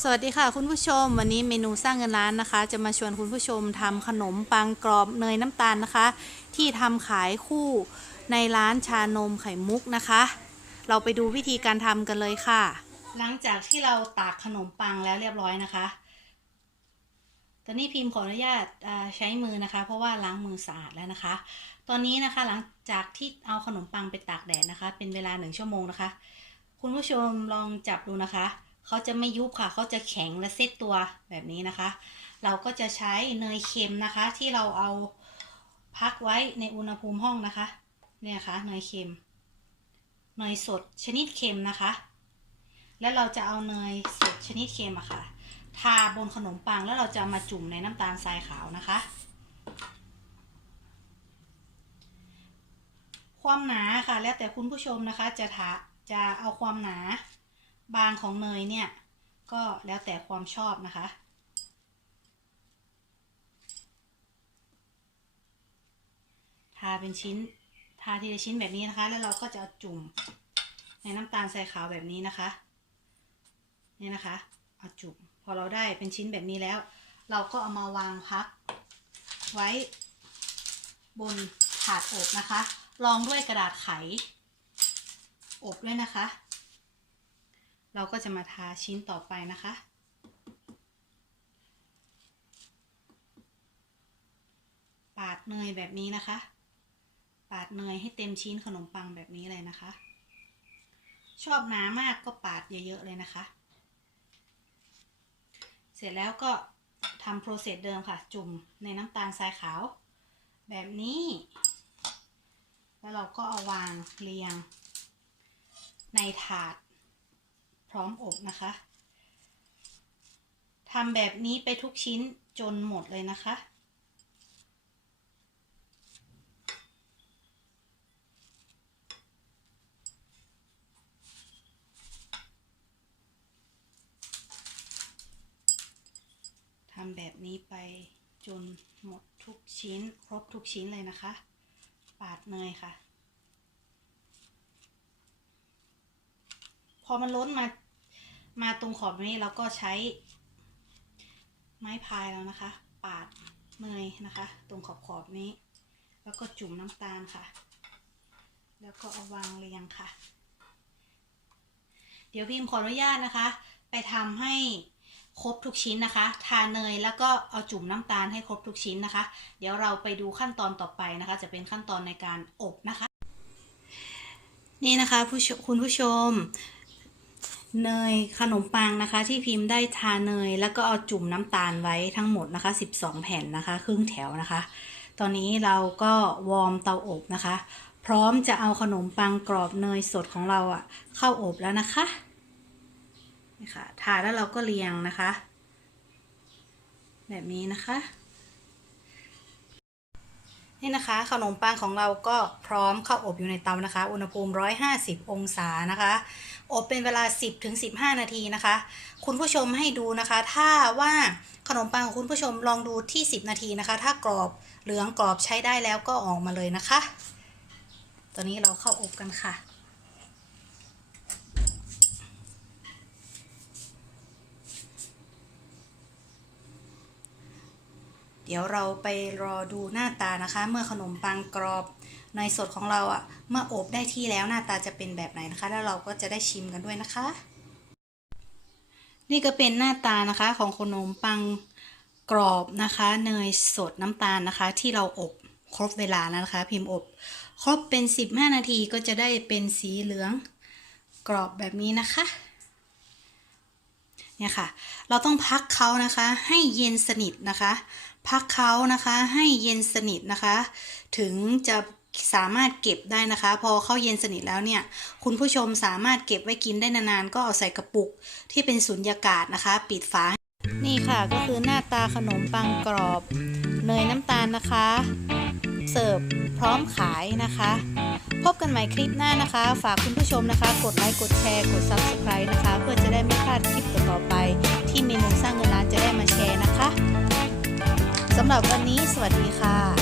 สวัสดีค่ะคุณผู้ชม วันนี้เมนูสร้างเงินล้านนะคะ จะมาชวนคุณผู้ชมทำขนมปังกรอบเนยน้ำตาลนะคะ ที่ทำขายคู่ในร้านชานมไข่มุกนะคะ เราไปดูวิธีการทำกันเลยค่ะ หลังจากที่เราตากขนมปังแล้วเรียบร้อยนะคะ ตอนนี้พิมพ์ขออนุญาตใช้มือนะคะ เพราะว่าล้างมือสะอาดแล้วนะคะ ตอนนี้นะคะหลังจากที่เอาขนมปังไปตากแดดนะคะ เป็นเวลาหนึ่งชั่วโมงนะคะ คุณผู้ชมลองจับดูนะคะ เขาจะไม่ยุบค่ะ เขาจะแข็งและเซตตัวแบบนี้นะคะ เราก็จะใช้เนยเค็มนะคะ ที่เราเอาพักไว้ในอุณหภูมิห้องนะคะ เนี่ยค่ะเนยเค็ม เนยสดชนิดเค็มนะคะ แล้วเราจะเอาเนยสดชนิดเค็มอะค่ะ ทาบนขนมปังแล้วเราจะมาจุ่มในน้ำตาลทรายขาวนะคะ ความหนาค่ะ แล้วแต่คุณผู้ชมนะคะ จะทาจะเอาความหนา บางของเนยเนี่ย ก็แล้วแต่ความชอบนะคะ ทาเป็นชิ้น ทาทีละชิ้นแบบนี้นะคะ แล้วเราก็จะเอาจุ่ม ในน้ำตาลทรายขาวแบบนี้นะคะนี่นะคะ เอาจุ่ม พอเราได้เป็นชิ้นแบบนี้แล้ว เราก็เอามาวางพัก ไว้บนถาดอบนะคะ รองด้วยกระดาษไข อบด้วยนะคะ เราก็จะมาทาชิ้นต่อไปนะคะ ปาดเนยแบบนี้นะคะ ปาดเนยให้เต็มชิ้นขนมปังแบบนี้เลยนะคะ ชอบหนามากก็ปาดเยอะๆเลยนะคะ เสร็จแล้วก็ทำโปรเซสเดิมค่ะ จุ่มในน้ำตาลทรายขาว แบบนี้ แล้วเราก็เอาวางเรียงในถาด พร้อมอบนะคะทำแบบนี้ไปทุกชิ้นจนหมดเลยนะคะ ทำแบบนี้ไปจนหมดทุกชิ้น ครบทุกชิ้นเลยนะคะ ปาดเนยค่ะ พอมันล้นมา มาตรงขอบนี้เราก็ใช้ไม้พายแล้วนะคะ ปาดเนยนะคะ ตรงขอบขอบนี้ แล้วก็จุ่มน้ำตาลค่ะ แล้วก็เอาวางเรียงค่ะ เดี๋ยวพิมขออนุญาตนะคะ ไปทำให้ครบทุกชิ้นนะคะ ทาเนยแล้วก็เอาจุ่มน้ำตาลให้ครบทุกชิ้นนะคะ เดี๋ยวเราไปดูขั้นตอนต่อไปนะคะ จะเป็นขั้นตอนในการอบนะคะ นี่นะคะผู้คุณผู้ชม เนยขนมปังนะคะ ที่พิมพ์ได้ทาเนย แล้วก็เอาจุ่มน้ำตาลไว้ทั้งหมดนะคะ 12 แผ่นนะคะ ครึ่งแถวนะคะ ตอนนี้เราก็วอร์มเตาอบนะคะ พร้อมจะเอาขนมปังกรอบเนยสดของเราอะเข้าอบแล้วนะคะนี่ค่ะทาแล้วเราก็เรียงนะคะ แบบนี้นะคะนี่นะคะขนมปังของเราก็พร้อมเข้าอบอยู่ในเตานะคะ อุณหภูมิ 150 องศานะคะ อบเป็นเวลา 10ถึง15 นาทีนะคะ คุณผู้ชมให้ดูนะคะ ถ้าว่าขนมปังของคุณผู้ชมลองดูที่ 10 นาทีนะคะ ถ้ากรอบเหลืองกรอบใช้ได้แล้วก็ออกมาเลยนะคะ ตอนนี้เราเข้าอบกันค่ะเดี๋ยวเราไปรอดูหน้าตานะคะ เมื่อขนมปังกรอบ เนยสดของเราอะ่ะเมื่ออบได้ที่แล้วหน้าตาจะเป็นแบบไหนนะคะ แล้วเราก็จะได้ชิมกันด้วยนะคะ นี่ก็เป็นหน้าตานะคะของขนมปังกรอบนะคะ เนยสดน้ำตาลนะคะ ที่เราอบครบเวลาแล้วนะคะ พิมพ์อบ ครบเป็น 15 นาทีก็จะได้เป็นสีเหลืองกรอบแบบนี้นะคะเนี่ยค่ะ เราต้องพักเขานะคะ ให้เย็นสนิทนะคะ พักเขานะคะให้เย็นสนิทนะคะ ถึงจะ สามารถเก็บได้นะคะ พอเข้าเย็นสนิทแล้วเนี่ย คุณผู้ชมสามารถเก็บไว้กินได้นานๆ ก็เอาใส่กระปุกที่เป็นสุญญากาศนะคะ ปิดฝา นี่ค่ะก็คือหน้าตาขนมปังกรอบ เนยน้ำตาลนะคะ เสิร์ฟพร้อมขายนะคะ พบกันใหม่คลิปหน้านะคะ ฝากคุณผู้ชมนะคะ กดไลค์กดแชร์กด Subscribe นะคะ เพื่อจะได้ไม่พลาดคลิปต่อไป ที่เมนูสร้างเงินล้านจะได้มาแชร์นะคะสำหรับวันนี้สวัสดีค่ะ